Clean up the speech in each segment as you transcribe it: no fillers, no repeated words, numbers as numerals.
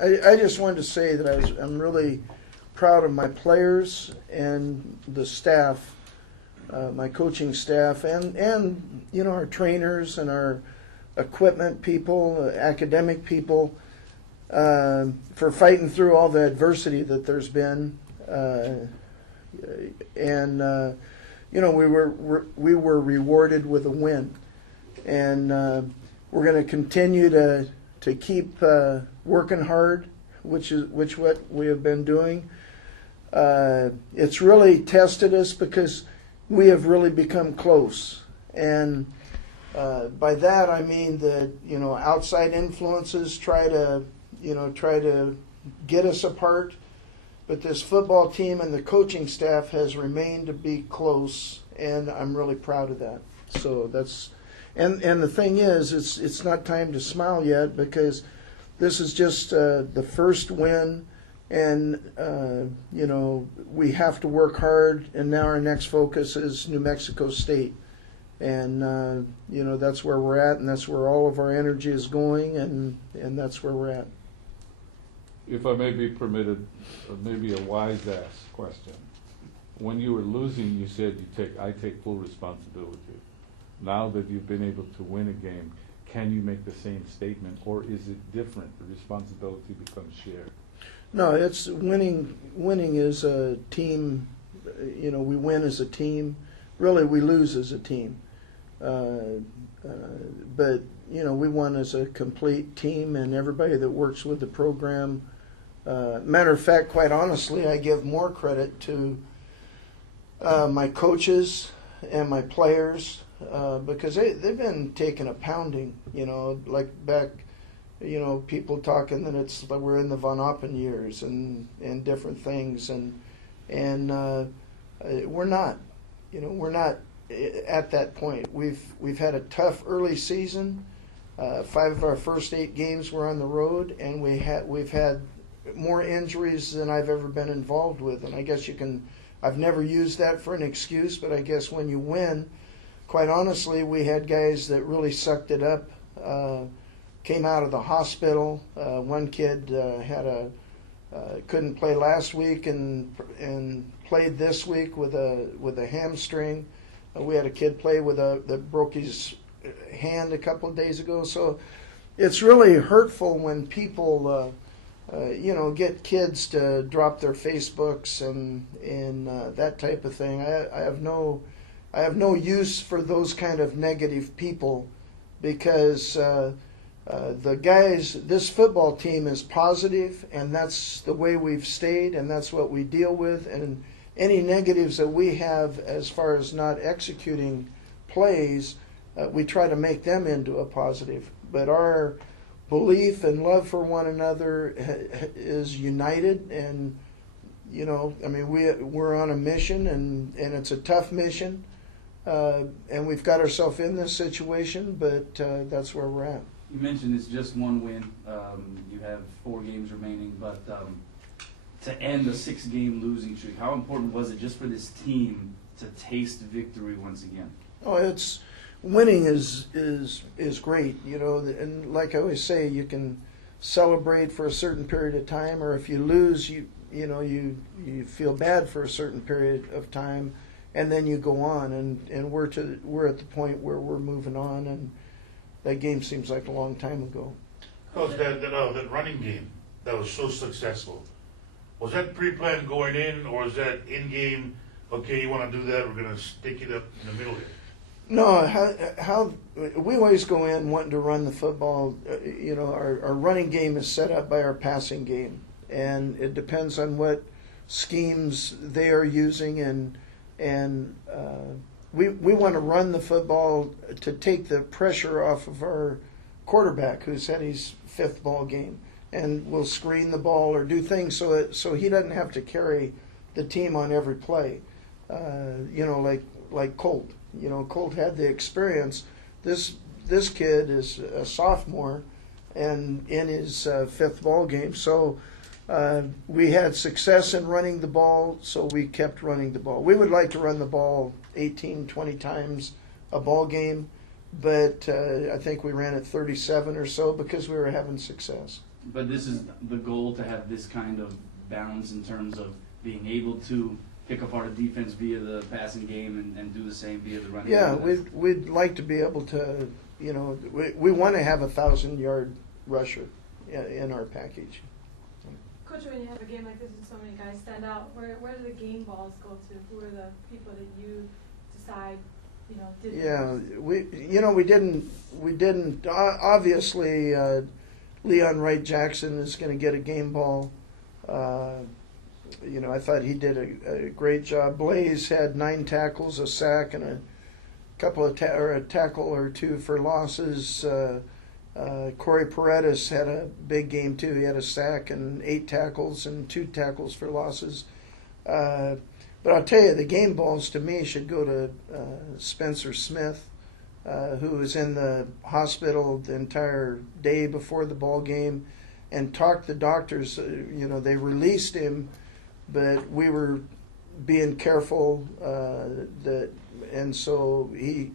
I just wanted to say that I'm really proud of my players and the staff, my coaching staff, and our trainers and our equipment people, academic people, for fighting through all the adversity that there's been, and we were rewarded with a win, and we're going to continue to keep working hard, which what we have been doing. It's really tested us because we have really become close, and by that I mean that outside influences try to get us apart, but this football team and the coaching staff has remained to be close, and I'm really proud of that. So that's. And the thing is, it's not time to smile yet, because this is just the first win, and we have to work hard. And now our next focus is New Mexico State, and that's where we're at, and that's where all of our energy is going, and that's where we're at. If I may be permitted, maybe a wise-ass question. When you were losing, you said I take full responsibility. Now that you've been able to win a game, can you make the same statement, or is it different? The responsibility becomes shared. No, it's winning. Winning is a team. We win as a team. Really, we lose as a team. But we won as a complete team, and everybody that works with the program. Matter of fact, quite honestly, I give more credit to my coaches and my players. Because they've been taking a pounding, like back, people talking that it's like we're in the Von Oppen years and different things, and we're not, we're not at that point. We've had a tough early season. 5 of our first 8 games were on the road, and we've had more injuries than I've ever been involved with, and I guess I've never used that for an excuse, but I guess when you win. Quite honestly, we had guys that really sucked it up, came out of the hospital. One kid couldn't play last week and played this week with a hamstring. We had a kid play that broke his hand a couple of days ago. So it's really hurtful when people get kids to drop their Facebooks and that type of thing. I have no use for those kind of negative people, because the guys, this football team is positive, and that's the way we've stayed, and that's what we deal with. And any negatives that we have as far as not executing plays, we try to make them into a positive. But our belief and love for one another is united, and we're on a mission, and it's a tough mission. And we've got ourselves in this situation, but that's where we're at. You mentioned it's just one win. You have 4 games remaining, but to end a 6-game losing streak, how important was it just for this team to taste victory once again? Oh, winning is great, and like I always say, you can celebrate for a certain period of time, or if you lose, you feel bad for a certain period of time. And then you go on, and we're at the point where we're moving on, and that game seems like a long time ago. Coach, that running game that was so successful, was that pre-planned going in, or is that in-game? Okay, you want to do that? We're going to stick it up in the middle here. No, how we always go in wanting to run the football. Our running game is set up by our passing game, and it depends on what schemes they are using, and we want to run the football to take the pressure off of our quarterback, who's had his 5th ball game, and we'll screen the ball or do things so he doesn't have to carry the team on every play. Like Colt. Colt had the experience. This kid is a sophomore and in his 5th ball game, so. We had success in running the ball, so we kept running the ball. We would like to run the ball 18, 20 times a ball game, but I think we ran it 37 or so because we were having success. But this is the goal, to have this kind of balance in terms of being able to pick apart a defense via the passing game and do the same via the running Yeah, game. we'd like to be able to, we want to have 1,000-yard rusher in our package. Coach, when you have a game like this and so many guys stand out, where do the game balls go to? Who are the people that you decide, did Yeah, this? we didn't, obviously, Leon Wright Jackson is going to get a game ball. I thought he did a great job. Blaze had 9 tackles, a sack, and a couple of a tackle or 2 for losses. Corey Paredes had a big game too. He had a sack and 8 tackles and 2 tackles for losses. But I'll tell you, the game balls to me should go to Spencer Smith, who was in the hospital the entire day before the ball game, and talked to the doctors. They released him, but we were being careful and so he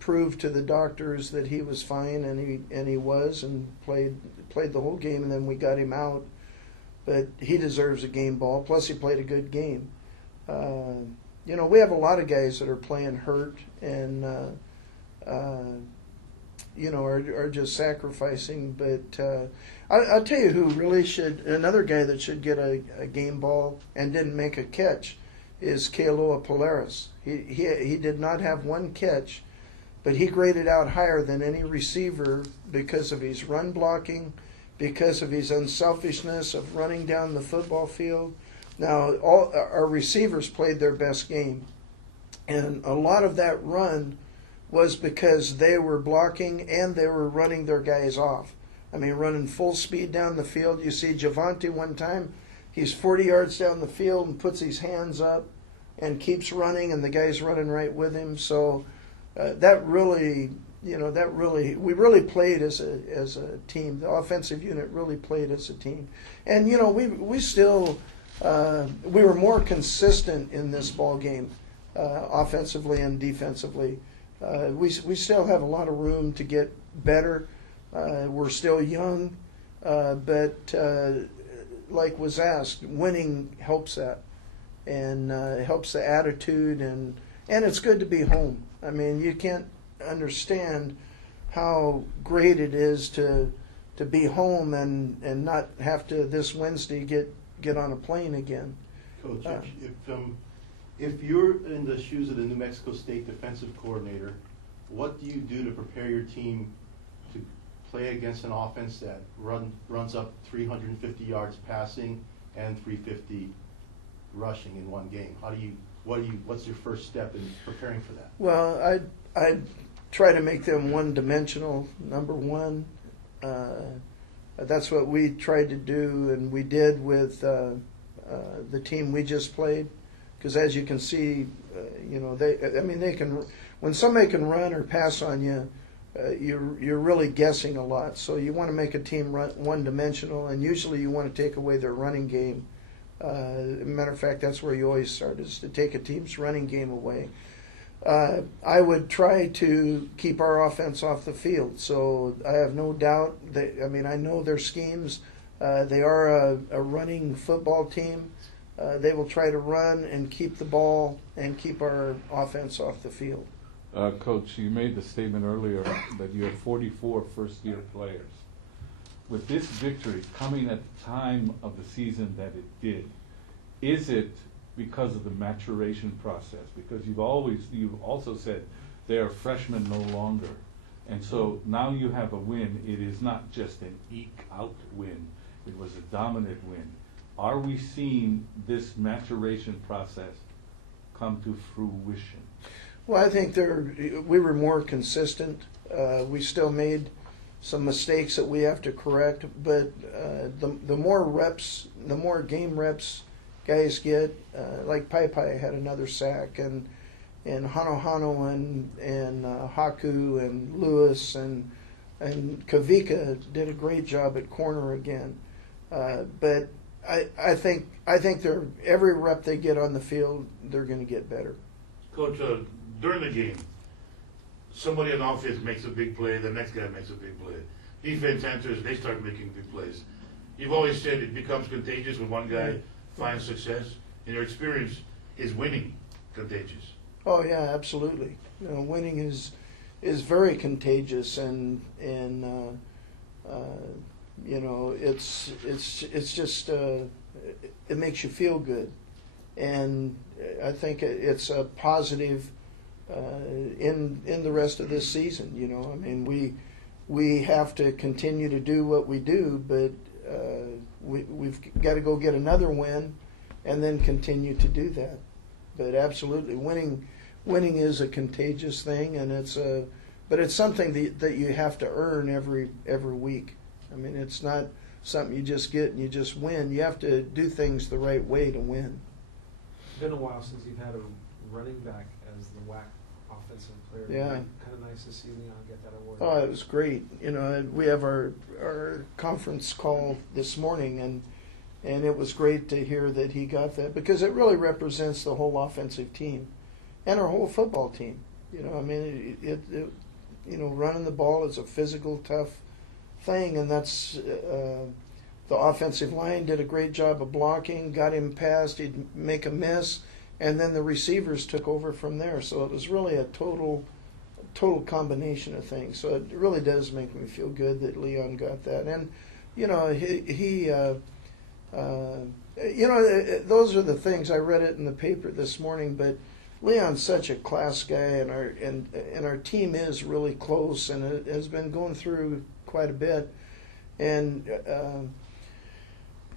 proved to the doctors that he was fine, and he was, and played the whole game, and then we got him out. But he deserves a game ball. Plus, he played a good game. We have a lot of guys that are playing hurt and are just sacrificing. But I'll tell you who really should. Another guy that should get a game ball and didn't make a catch is Kealoha Polaris. He did not have one catch, but he graded out higher than any receiver because of his run blocking, because of his unselfishness of running down the football field. Now, all our receivers played their best game, and a lot of that run was because they were blocking and they were running their guys off. I mean, running full speed down the field. You see Javante one time, he's 40 yards down the field and puts his hands up and keeps running, and the guy's running right with him. So that really, we really played as a team. The offensive unit really played as a team, and we still we were more consistent in this ball game, offensively and defensively. We still have a lot of room to get better. We're still young, but like was asked, winning helps that, and helps the attitude, and it's good to be home. I mean, you can't understand how great it is to be home and not have to this Wednesday get on a plane again. Coach, if you're in the shoes of the New Mexico State defensive coordinator, what do you do to prepare your team to play against an offense that runs up 350 yards passing and 350 rushing in one game? What's your first step in preparing for that? Well, I'd try to make them one-dimensional, number one. That's what we tried to do, and we did with the team we just played. Because as you can see, they can. When somebody can run or pass on you, you're really guessing a lot. So you want to make a team run one-dimensional, and usually you want to take away their running game. Matter of fact, that's where you always start, is to take a team's running game away. I would try to keep our offense off the field. So I have no doubt I know their schemes. They are a running football team. They will try to run and keep the ball and keep our offense off the field. Coach, you made the statement earlier that you have 44 first-year players. With this victory coming at the time of the season that it did, is it because of the maturation process? Because you've also said they are freshmen no longer. And so now you have a win. It is not just an eke-out win. It was a dominant win. Are we seeing this maturation process come to fruition? Well, I think we were more consistent. We still made some mistakes that we have to correct, but the more reps, the more game reps guys get, like Pai Pai had another sack, and Hano and Haku and Lewis and Kavika did a great job at corner again. But I think every rep they get on the field, they're going to get better. Coach, during the game, somebody on offense makes a big play, the next guy makes a big play. defense answers, they start making big plays. You've always said it becomes contagious when one guy finds success. In your experience, is winning contagious? Oh yeah, absolutely. Winning is very contagious, and it's just it makes you feel good, and I think it's a positive in the rest of this season. I mean, we have to continue to do what we do, but we've got to go get another win, and then continue to do that. But absolutely, winning is a contagious thing, and but it's something that you have to earn every week. I mean, it's not something you just get and you just win. You have to do things the right way to win. It's been a while since you've had a running back as the WAC offensive player. Yeah. Kind of nice to see Leon get that award. Oh, it was great. We have our conference call this morning, and it was great to hear that he got that, because it really represents the whole offensive team and our whole football team. I mean, it running the ball is a physical, tough thing, and that's the offensive line did a great job of blocking, got him past, he'd make a miss, and then the receivers took over from there. So it was really a total combination of things. So it really does make me feel good that Leon got that. And those are the things. I read it in the paper this morning, but Leon's such a class guy, and our team is really close, and it has been going through quite a bit. And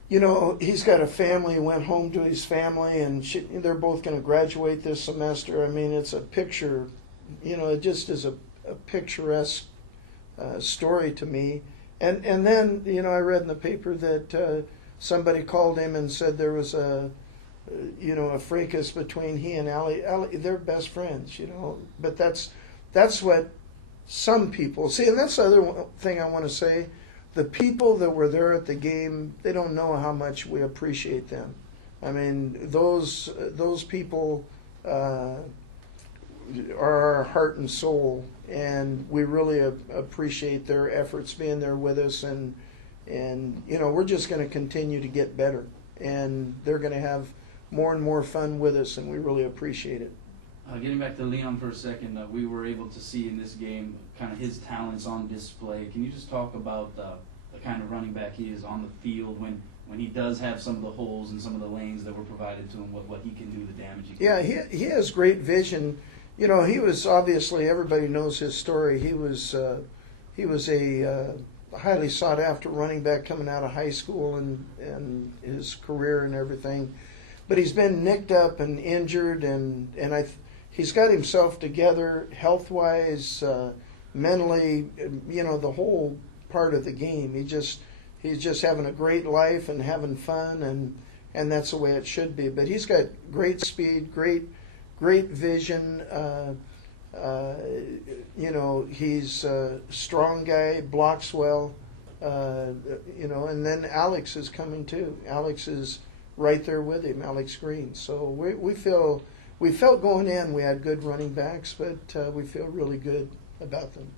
he's got a family. He went home to his family, and they're both going to graduate this semester. I mean, it's a picture. It just is a picturesque story to me. And then I read in the paper that somebody called him and said there was a fracas between he and Allie. They're best friends, But that's what some people see, and that's the other thing I want to say. The people that were there at the game, they don't know how much we appreciate them. I mean, those people are our heart and soul, and we really appreciate their efforts being there with us, and we're just going to continue to get better, and they're going to have more and more fun with us, and we really appreciate it. Getting back to Leon for a second, we were able to see in this game kind of his talents on display. Can you just talk about the kind of running back he is on the field when he does have some of the holes and some of the lanes that were provided to him, what he can do, the damage he can do? Yeah, he has great vision. He was obviously, everybody knows his story. He was a highly sought after running back coming out of high school and his career and everything. But he's been nicked up and injured, and he's got himself together health-wise, mentally, the whole part of the game. He's just having a great life and having fun, and that's the way it should be. But he's got great speed, great vision. He's a strong guy, blocks well, and then Alex is coming too. Alex is right there with him, Alex Green. So we felt going in we had good running backs, but we feel really good about them.